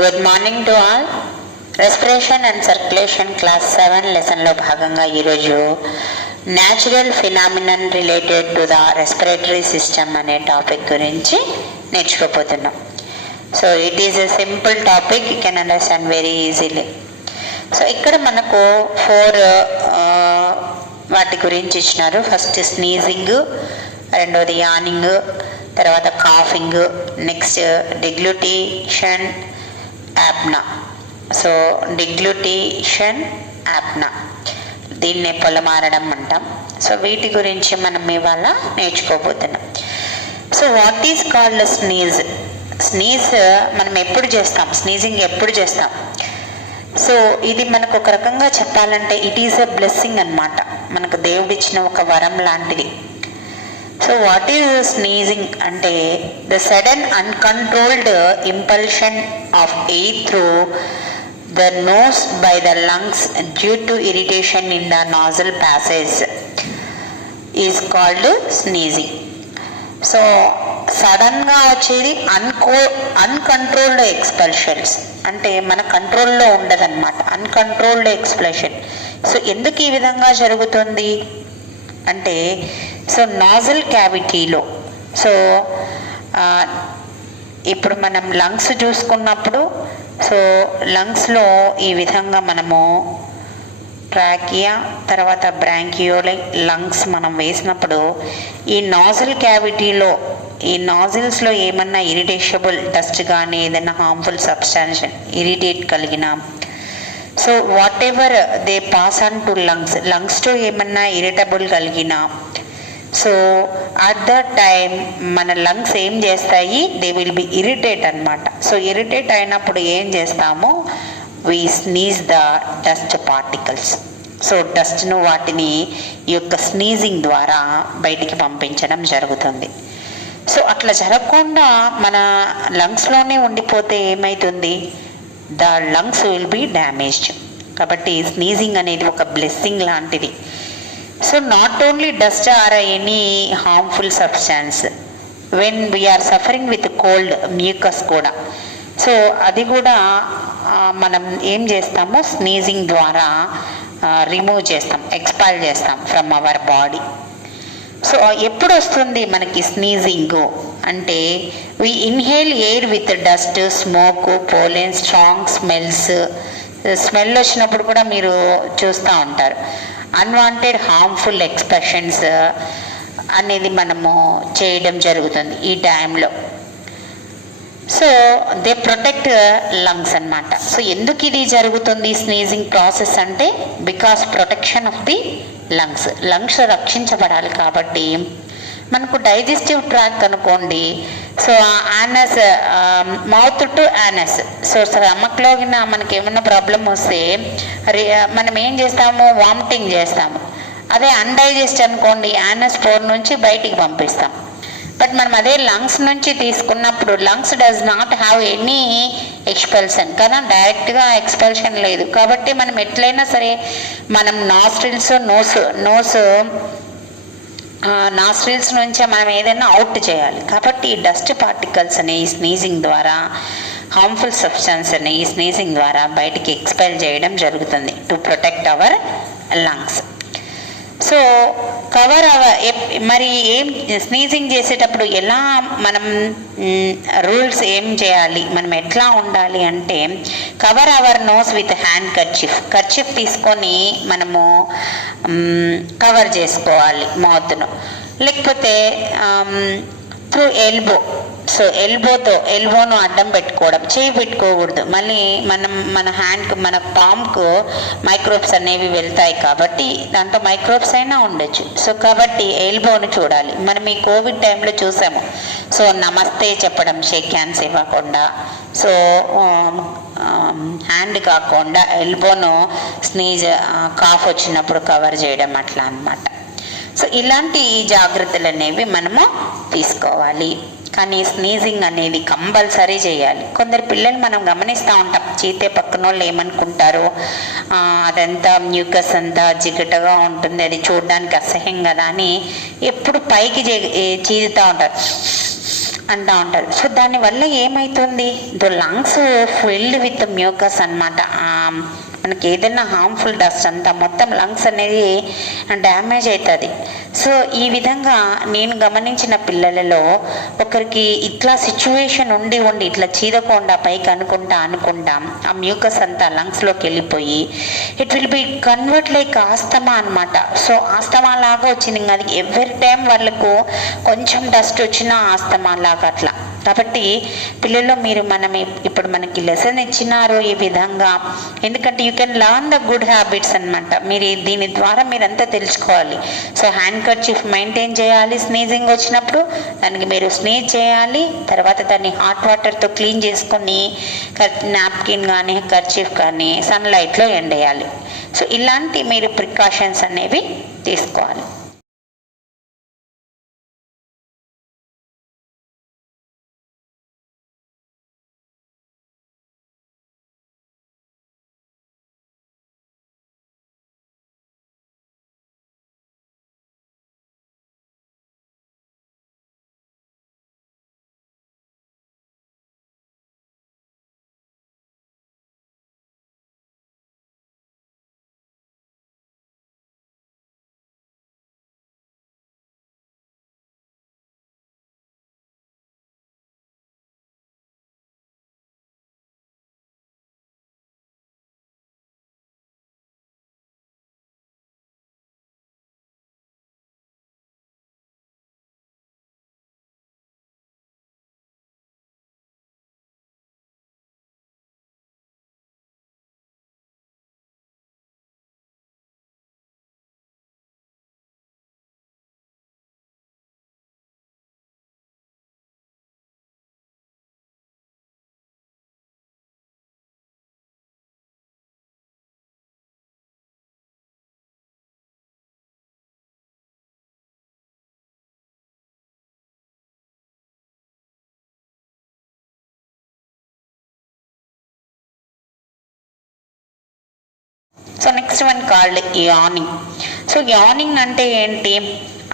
Good morning to all. Respiration and circulation class 7 లెసన్లో భాగంగా ఈరోజు natural phenomenon related to the respiratory system అనే topic గురించి నేర్చుకోబోతున్నాం. So it is a simple topic, you can understand very easily. సో ఇక్కడ మనకు 4 వాటి గురించి ఇచ్చినారు. ఫస్ట్ స్నీజింగ్, రెండోది యానింగ్, తర్వాత coughing, next deglutition, apnoea. So deglutition, apnoea, దీన్నే పొలమారడం అంటాం. సో వీటి గురించి మనం ఇవాళ నేర్చుకోబోతున్నాం. So what is called sneeze? Sneeze మనం ఎప్పుడు చేస్తాం? స్నీజింగ్ ఎప్పుడు చేస్తాం? సో ఇది మనకు ఒక రకంగా చెప్పాలంటే ఇట్ ఈజ్ ఎ బ్లెస్సింగ్ అన్నమాట, మనకు దేవుడిచ్చిన ఒక వరం లాంటిది. సో వాట్ ఈజ్ స్నీజింగ్ అంటే the sudden uncontrolled impulsion of air through the nose by the lungs due to irritation in the nasal passage is called sneezing. So సడన్గా వచ్చేది uncontrolled ఎక్స్పల్షన్స్, అంటే మన కంట్రోల్లో ఉండదన్నమాట, అన్కంట్రోల్డ్ ఎక్స్ప్రెషన్. సో ఎందుకు ఈ విధంగా జరుగుతుంది అంటే, సో నాజల్ క్యావిటీలో, సో ఇప్పుడు మనం లంగ్స్ చూసుకున్నప్పుడు, సో లంగ్స్లో ఈ విధంగా మనము ట్రాకియా, తర్వాత బ్రాంకియోలై, లంగ్స్ మనం వేసినప్పుడు ఈ నాజల్ క్యావిటీలో, ఈ నాజిల్స్లో ఏమన్నా ఇరిటేషబుల్ డస్ట్ కానీ ఏదైనా హార్మ్ఫుల్ సబ్స్టాన్స్ ఇరిటేట్ కలిగిన, so whatever they pass on to లంగ్స్తో ఏమన్నా ఇరిటబుల్ కలిగిన, సో అట్ ద టైం మన లంగ్స్ ఏం చేస్తాయి, దే విల్ బి ఇరిటేట్ అన్నమాట. సో ఇరిటేట్ అయినప్పుడు ఏం చేస్తాము, we sneeze the dust particles. So డస్ట్ను వాటిని ఈ యొక్క స్నీజింగ్ ద్వారా బయటికి పంపించడం జరుగుతుంది. సో అట్లా జరగకుండా మన లంగ్స్లోనే ఉండిపోతే ఏమవుతుంది, the lungs will be damaged. కాబట్టి స్నీజింగ్ అనేది ఒక బ్లెస్సింగ్ లాంటిది. So not only dust or any harmful substance, when we are suffering with cold, mucus కూడా, సో అది కూడా మనం ఏం చేస్తాము, స్నీజింగ్ ద్వారా రిమూవ్ చేస్తాం, ఎక్స్పైల్ చేస్తాం ఫ్రమ్ అవర్ బాడీ. సో ఎప్పుడు వస్తుంది మనకి స్నీజింగ్ అంటే, we inhale air with dust, smoke, pollen, strong smells. Smell వచ్చినప్పుడు కూడా మీరు చూస్తూ ఉంటారు, అన్వాంటెడ్ హార్మ్ఫుల్ ఎక్స్ప్రెషన్స్ అనేది మనము చేయడం జరుగుతుంది ఈ టైంలో. సో దే ప్రొటెక్ట్ లంగ్స్ అన్నమాట. సో ఎందుకు ఇది జరుగుతుంది స్నీజింగ్ ప్రాసెస్ అంటే, because protection of the lungs రక్షించబడాలి. కాబట్టి మనకు డైజెస్టివ్ ట్రాక్ అనుకోండి, so anus, mouth to anus, so స్టమక్లో మనకి ఏమైనా ప్రాబ్లం వస్తే మనం ఏం చేస్తాము, వామిటింగ్ చేస్తాము. అదే అన్డైజెస్ట్ అనుకోండి, యానస్ పోర్ నుంచి బయటికి పంపిస్తాం. బట్ మనం అదే లంగ్స్ నుంచి తీసుకున్నప్పుడు lungs does not have any expulsion కదా, డైరెక్ట్గా ఎక్స్పల్షన్ లేదు. కాబట్టి మనం ఎట్లయినా సరే మనం నాస్ట్రిల్స్ నుంచే మనం ఏదైనా అవుట్ చేయాలి. కాబట్టి ఈ డస్ట్ పార్టికల్స్ అనే ఈ స్నీజింగ్ ద్వారా, హార్మ్ఫుల్ సబ్స్టాన్స్ అనే ఈ స్నీజింగ్ ద్వారా బయటికి ఎక్స్పైల్ చేయడం జరుగుతుంది to protect our lungs. So cover మరి ఏం స్నీజింగ్ చేసేటప్పుడు ఎలా మనం రూల్స్ ఏం చేయాలి, మనం ఎట్లా ఉండాలి అంటే, cover our nose with hand kerchief తీసుకొని మనము కవర్ చేసుకోవాలి మౌత్ను. లేకపోతే త్రూ ఎల్బో, సో ఎల్బోను అడ్డం పెట్టుకోవడం, చేయి పెట్టుకోకూడదు. మళ్ళీ మన హ్యాండ్కు, మన పామ్కు మైక్రోబ్స్ అనేవి వెళ్తాయి కాబట్టి దాంట్లో మైక్రోబ్స్ అయినా ఉండొచ్చు. సో కాబట్టి ఎల్బోను చూడాలి. మనం ఈ కోవిడ్ టైంలో చూసాము, సో నమస్తే చెప్పడం, షేక్ హ్యాండ్స్ ఇవ్వకుండా, సో హ్యాండ్ కాకుండా ఎల్బోను స్నీజ్, కాఫ్ వచ్చినప్పుడు కవర్ చేయడం, అట్లా అన్నమాట. సో ఇలాంటి జాగ్రత్తలు అనేవి మనము తీసుకోవాలి. కానీ స్నీజింగ్ అనేది కంపల్సరీ చేయాలి. కొందరు పిల్లలు మనం గమనిస్తూ ఉంటాం, చీతే పక్కన వాళ్ళు ఏమనుకుంటారు, అదంతా మ్యూకస్ అంతా జిగటగా ఉంటుంది, అది చూడడానికి అసహ్యం కదా అని ఎప్పుడు పైకి చీదుతూ ఉంటారు. అంటూ ఉంటారు. సో దానివల్ల ఏమవుతుంది, the lungs filled with mucus అనమాట. మనకి ఏదైనా హార్మ్ఫుల్ డస్ట్ అంతా మొత్తం లంగ్స్ అనేది డ్యామేజ్ అవుతుంది. సో ఈ విధంగా నేను గమనించిన పిల్లలలో ఒకరికి ఇట్లా సిచ్యువేషన్ ఉండి ఇట్లా చీదకుండా పైకి అనుకుంటాం ఆ మ్యూకస్ అంతా లంగ్స్లోకి వెళ్ళిపోయి it will be convert like asthma అనమాట. సో ఆస్తమా లాగా వచ్చింది. అది ఎవ్రీ టైం వాళ్ళకు కొంచెం డస్ట్ వచ్చినా ఆస్తమా లాగా అట్లా. కాబట్టి పిల్లల్లో మీరు ఇప్పుడు మనకి లెసన్ ఇచ్చినారు ఈ విధంగా, ఎందుకంటే you can learn the good habits అనమాట. మీరు దీని ద్వారా మీరంతా తెలుసుకోవాలి. సో హ్యాండ్ కర్చీఫ్ మెయింటైన్ చేయాలి, స్నీజింగ్ వచ్చినప్పుడు దానికి మీరు స్నీజ్ చేయాలి, తర్వాత దాన్ని హాట్ వాటర్తో క్లీన్ చేసుకొని నాప్కిన్ కానీ కర్చీఫ్ కానీ సన్లైట్లో ఎండేయాలి. సో ఇలాంటి మీరు ప్రికాషన్స్ అనేవి తీసుకోవాలి. So next one called yawning. So yawning అంటే ఏంటి,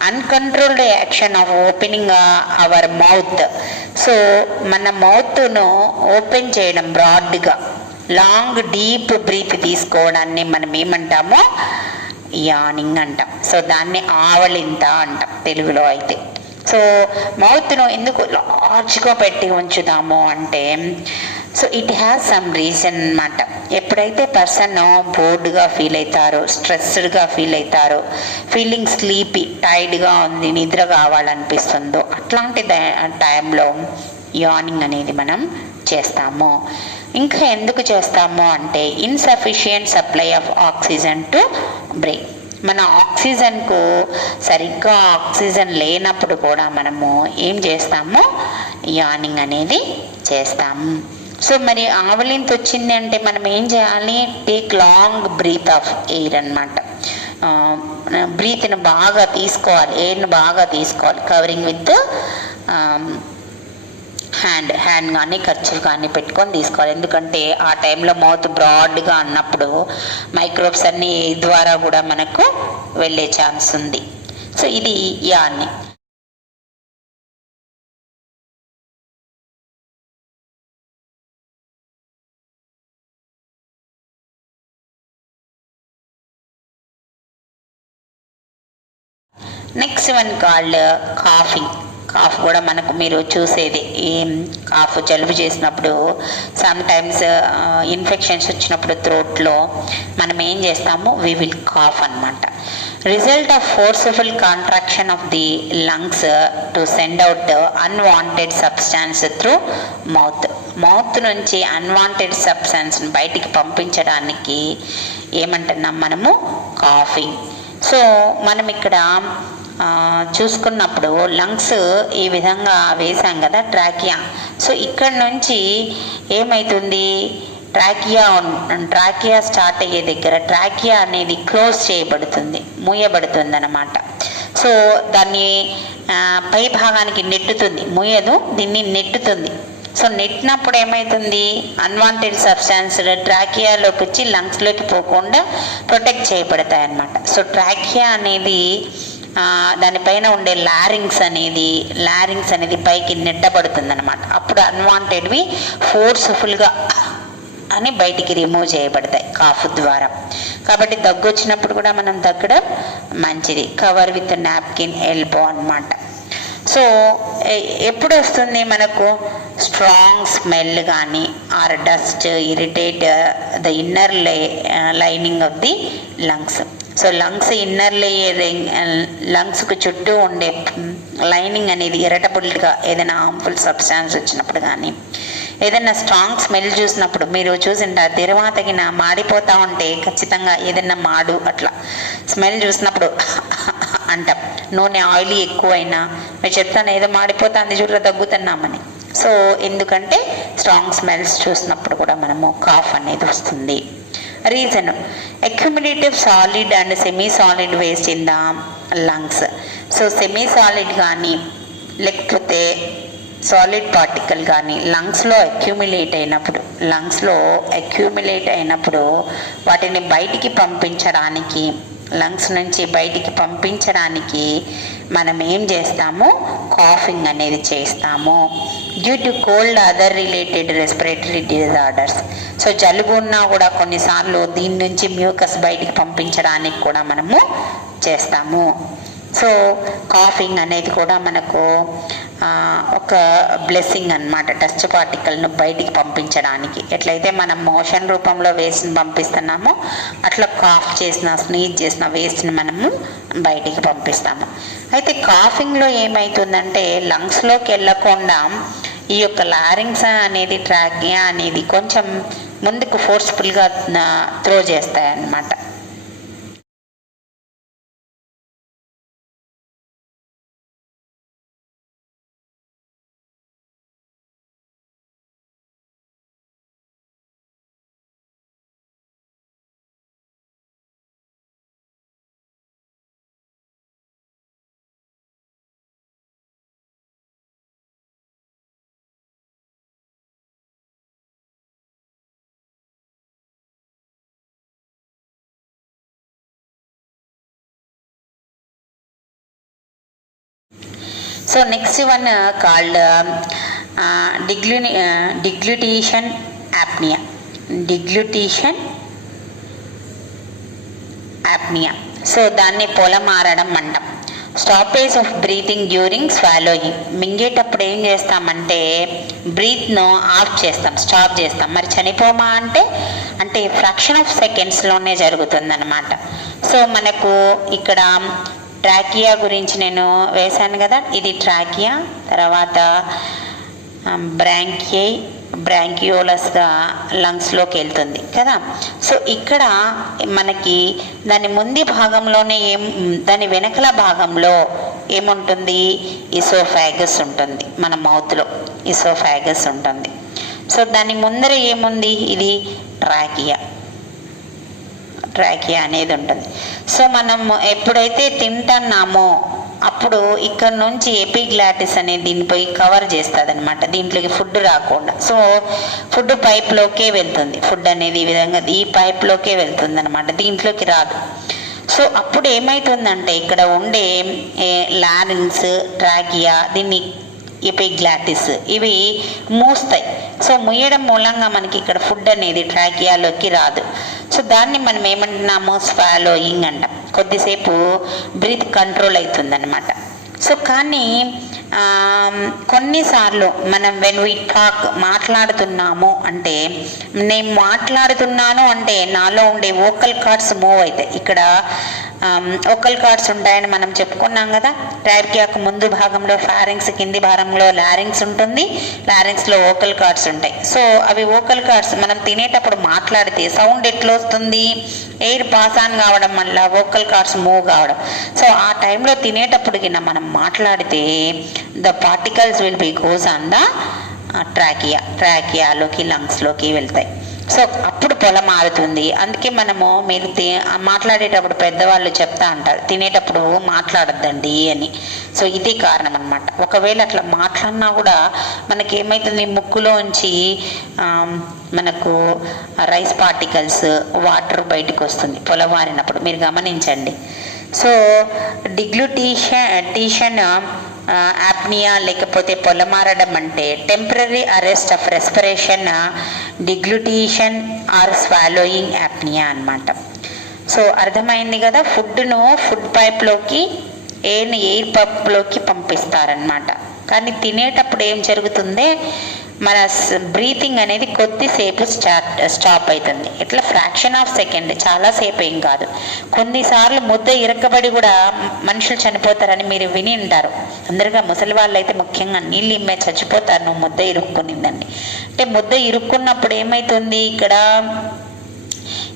uncontrolled action of opening our mouth. So మన మౌత్ను ఓపెన్ చేయడం బ్రాడ్గా, లాంగ్ డీప్ బ్రీత్ తీసుకోవడాన్ని మనం ఏమంటామో యానింగ్ అంటాం. సో దాన్ని ఆవలింత అంటాం తెలుగులో అయితే. సో మౌత్ను ఎందుకు లార్జ్గా పెట్టి ఉంచుదాము అంటే, so it has some reason అన్నమాట. ఎప్పుడైతే పర్సన్ బోర్డ్గా ఫీల్ అవుతారో, స్ట్రెస్డ్గా ఫీల్ అవుతారో, ఫీలింగ్ స్లీపీ, టైర్డ్గా ఉంది, నిద్ర కావాలనిపిస్తుందో, అట్లాంటి టైంలో యానింగ్ అనేది మనం చేస్తాము. ఇంకా ఎందుకు చేస్తాము అంటే, insufficient supply of oxygen to brain. మన ఆక్సిజన్కు సరిగ్గా ఆక్సిజన్ లేనప్పుడు కూడా మనము ఏం చేస్తాము, యానింగ్ అనేది చేస్తాము. సో మరి ఆవలింత వచ్చింది అంటే మనం ఏం చేయాలి, take long breath of air అనమాట. బ్రీత్ని బాగా తీసుకోవాలి, ఎయిర్ని బాగా తీసుకోవాలి, కవరింగ్ విత్ హ్యాండ్ కానీ కర్చీఫ్ కానీ పెట్టుకొని తీసుకోవాలి. ఎందుకంటే ఆ టైంలో మౌత్ బ్రాడ్గా అన్నప్పుడు మైక్రోబ్స్ అన్ని ద్వారా కూడా మనకు వెళ్ళే ఛాన్స్ ఉంది. సో ఇది యాన్ని. Next one called coughing. Cough కూడా మనకు మీరు చూసేది, కాఫ్ జలుబు చేసినప్పుడు, సమ్ టైమ్స్ ఇన్ఫెక్షన్స్ వచ్చినప్పుడు థ్రోట్లో మనం ఏం చేస్తాము, వి విల్ కాఫ్ అనమాట. Result of forceful contraction of the lungs to send out unwanted substance through mouth. Mouth నుంచి అన్వాంటెడ్ సబ్స్టాన్స్ని బయటికి పంపించడానికి ఏమంటున్నాం మనము, కాఫింగ్. సో మనం ఇక్కడ చూసుకున్నప్పుడు లంగ్స్ ఈ విధంగా వేసాం కదా, ట్రాకియా. సో ఇక్కడ నుంచి ఏమవుతుంది, ట్రాకియా స్టార్ట్ అయ్యే దగ్గర ట్రాకియా అనేది క్లోజ్ చేయబడుతుంది, మూయబడుతుంది అన్నమాట. సో దాన్ని పై భాగానికి నెట్టుతుంది, మూయదు, దీన్ని నెట్టుతుంది. సో నెట్టినప్పుడు ఏమవుతుంది, అన్వాంటెడ్ సబ్స్టాన్స్ ట్రాకియాలోకి వచ్చి లంగ్స్లోకి పోకుండా ప్రొటెక్ట్ చేయబడతాయి అన్నమాట. సో ట్రాకియా అనేది దానిపైన ఉండే లారింగ్స్ అనేది పైకి నెట్టబడుతుంది అనమాట. అప్పుడు అన్వాంటెడ్వి ఫోర్స్ఫుల్గా అని బయటికి రిమూవ్ చేయబడతాయి కాఫ్ ద్వారా. కాబట్టి దగ్గు వచ్చినప్పుడు కూడా మనం దగ్గడం మంచిది. కవర్ విత్ నాప్కిన్ ఎల్బో అనమాట. సో ఎప్పుడు వస్తుంది మనకు స్ట్రాంగ్ స్మెల్ కానీ or dust irritate the inner lining of the lungs. So lungs inner లంగ్స్కు చుట్టూ ఉండే లైనింగ్ అనేది ఇరిటబుల్గా ఏదైనా హార్మ్ఫుల్ సబ్స్టాన్స్ వచ్చినప్పుడు కానీ ఏదైనా స్ట్రాంగ్ స్మెల్ చూసినప్పుడు మీరు చూసింటారు తిరువాతగిన మాడిపోతూ ఉంటే ఖచ్చితంగా ఏదైనా మాడు అట్లా స్మెల్ చూసినప్పుడు అంటాం. నూనె ఆయిలీ ఎక్కువైనా మీరు చెప్తాను ఏదో మాడిపోతుంది చూడరా దగ్గుతున్నామని. సో ఎందుకంటే స్ట్రాంగ్ స్మెల్స్ చూసినప్పుడు కూడా మనము కాఫ్ అనేది వస్తుంది. Reason accumulative solid and semi solid waste in the lungs. So semi solid కానీ లేకపోతే సాలిడ్ పార్టికల్ కానీ లంగ్స్లో అక్యూమిలేట్ అయినప్పుడు వాటిని బయటికి పంపించడానికి లంగ్స్ నుంచి బయటికి పంపించడానికి మనం ఏం చేస్తాము కాఫింగ్ అనేది చేస్తాము. Due to cold other related respiratory disorders. So జలుబు ఉన్నా కూడా కొన్నిసార్లు దీని నుంచి మ్యూకస్ బయటికి పంపించడానికి కూడా మనము చేస్తాము. సో కాఫింగ్ అనేది కూడా మనకు ఒక బ్లెస్సింగ్ అన్నమాట. డస్ట్ పార్టికల్ను బయటికి పంపించడానికి ఎట్లయితే మనం మోషన్ రూపంలో వేస్ట్ని పంపిస్తున్నామో అట్లా కాఫ్ చేసిన స్నీజ్ చేసిన వేస్ట్ని మనము బయటికి పంపిస్తాము. అయితే కాఫింగ్లో ఏమవుతుందంటే లంగ్స్లోకి వెళ్ళకుండా ఈ యొక్క లారింగ్స్ అనేది ట్రాకియా అనేది కొంచెం ముందుకు ఫోర్స్ఫుల్గా త్రో చేస్తాయి అన్నమాట. So next one called deglutition apnea. Deglutition apnea. So దాన్ని పొలమారడం అంటాం. Stoppage of breathing during swallowing. మింగేటప్పుడు ఏం చేస్తామంటే బ్రీత్ను ఆఫ్ చేస్తాం, స్టాప్ చేస్తాం. మరి చనిపోమా అంటే ఫ్రాక్షన్ ఆఫ్ సెకండ్స్లోనే జరుగుతుందన్నమాట. సో మనకు ఇక్కడ ట్రాకియా గురించి నేను వేశాను కదా, ఇది ట్రాకియా, తర్వాత బ్రాంకియోలస్గా లంగ్స్లోకి వెళ్తుంది కదా. సో ఇక్కడ మనకి దాని ముందు భాగంలోనే దాని వెనకల భాగంలో ఏముంటుంది, ఇసోఫాగస్ ఉంటుంది. మన మౌత్లో ఇసోఫాగస్ ఉంటుంది. సో దాని ముందర ఏముంది, ఇది ట్రాకియా అనేది ఉంటుంది. సో మనం ఎప్పుడైతే తింటున్నామో అప్పుడు ఇక్కడ నుంచి ఎపిగ్లాటిస్ అనేది దీనిపై కవర్ చేస్తుంది అనమాట, దీంట్లోకి ఫుడ్ రాకుండా. సో ఫుడ్ పైప్లోకే వెళ్తుంది, ఫుడ్ అనేది ఈ విధంగా ఈ పైప్లోకే వెళ్తుంది అనమాట, దీంట్లోకి రాదు. సో అప్పుడు ఏమవుతుందంటే ఇక్కడ ఉండే లారింగ్స్, ట్రాకియా, దీన్ని ఎపిగ్లాటిస్ ఇవి మూస్తాయి. సో ముయ్యడం మూలంగా మనకి ఇక్కడ ఫుడ్ అనేది ట్రాకియాలోకి రాదు. సో దాన్ని మనం ఏమంటున్నాము, స్వాలోయింగ్ అంటాం. కొద్దిసేపు బ్రీత్ కంట్రోల్ అవుతుందన్నమాట. సో కానీ కొన్నిసార్లు మనం వెన్ వి టాక్ మాట్లాడుతున్నాము అంటే, నేను మాట్లాడుతున్నాను అంటే నాలో ఉండే వోకల్ కార్డ్స్ మూవ్ అవుతాయి. ఇక్కడ వోకల్ కార్డ్స్ ఉంటాయని మనం చెప్పుకున్నాం కదా. ట్రాకియాకు ముందు భాగంలో ఫారింగ్స్, కింది భాగంలో లారింగ్స్ ఉంటుంది, లారింగ్స్లో వోకల్ కార్డ్స్ ఉంటాయి. సో అవి వోకల్ కార్డ్స్ మనం తినేటప్పుడు మాట్లాడితే సౌండ్ ఎట్లా వస్తుంది, ఎయిర్ పాస్ ఆన్ కావడం వల్ల వోకల్ కార్డ్స్ మూవ్ కావడం. సో ఆ టైంలో తినేటప్పుడు కింద మనం మాట్లాడితే the particles will be goes on the ట్రాకియాలోకి లంగ్స్లోకి వెళ్తాయి. సో అప్పుడు పొల మారుతుంది. అందుకే మనము మీరు మాట్లాడేటప్పుడు పెద్దవాళ్ళు చెప్తా అంటారు, తినేటప్పుడు మాట్లాడద్దండి అని. సో ఇది కారణం అనమాట. ఒకవేళ అట్లా మాట్లాడినా కూడా మనకి ఏమవుతుంది, ముక్కులోంచి మనకు రైస్ పార్టికల్స్, వాటర్ బయటకు వస్తుంది పొల మారినప్పుడు, మీరు గమనించండి. సో డిగ్లుటీషన్ యాప్నియా లేకపోతే పొలమారడం అంటే temporary arrest of respiration, deglutition or swallowing apnea అన్నమాట. సో అర్థమైంది కదా, ఫుడ్ పైప్లోకి ఎయిర్ పైప్లోకి పంపిస్తారనమాట. కానీ తినేటప్పుడు ఏం జరుగుతుంది, మన బ్రీతింగ్ అనేది కొద్దిసేపు స్టాప్ అవుతుంది. ఇట్లా ఫ్రాక్షన్ ఆఫ్ సెకండ్, చాలాసేపు ఏం కాదు. కొన్నిసార్లు ముద్ద ఇరక్కబడి కూడా మనుషులు చనిపోతారని మీరు విని ఉంటారు. అందరిగా ముసలి వాళ్ళు అయితే ముఖ్యంగా నీళ్ళు ఇమ్మే చచ్చిపోతారు నువ్వు ముద్ద ఇరుక్కునిందండి అంటే. ముద్ద ఇరుక్కున్నప్పుడు ఏమవుతుంది, ఇక్కడ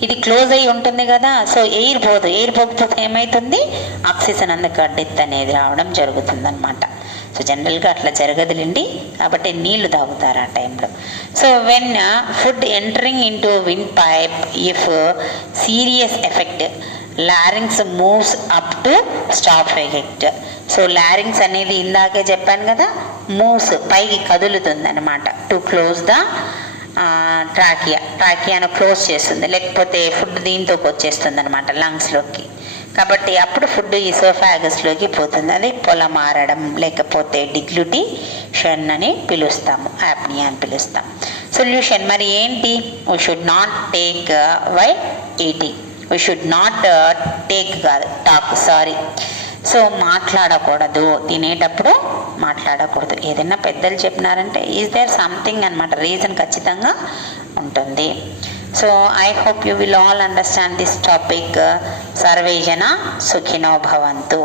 ఇది క్లోజ్ అయ్యి ఉంటుంది కదా, సో ఎయిర్ పోకపోతే ఏమవుతుంది, ఆక్సిజన్ అందుకు డెత్ అనేది రావడం జరుగుతుంది అనమాట. సో జనరల్గా అట్లా జరగదులేండి, కాబట్టి నీళ్లు తాగుతారు ఆ టైంలో. So when food entering in to wind pipe, if serious effect, లారింగ్స్ moves up to stop effect. So లారింగ్స్ అనేది ఇందాకే చెప్పాను కదా, మూవ్స్ పైకి కదులుతుంది అనమాట, టు క్లోజ్ ద ట్రాకియాను క్లోజ్ చేస్తుంది, లేకపోతే ఫుడ్ దీంతోకి వచ్చేస్తుంది అనమాట లంగ్స్లోకి. కాబట్టి అప్పుడు ఫుడ్ ఈసోఫాగస్లోకి పోతుంది, అది పొలమారడం లేకపోతే డిగ్లుటిషన్ అని పిలుస్తాము, యాప్నియా అని పిలుస్తాం. సొల్యూషన్ మరి ఏంటి, we should not take while eating, we should not talk. So మాట్లాడకూడదు, తినేటప్పుడు మాట్లాడకూడదు. ఏదైనా పెద్దలు చెప్పినారంటే ఈజ్ దేర్ సంథింగ్ అనమాట, రీజన్ ఖచ్చితంగా ఉంటుంది. So I hope you will all understand this topic. Survey జన సుఖినో భవంతు.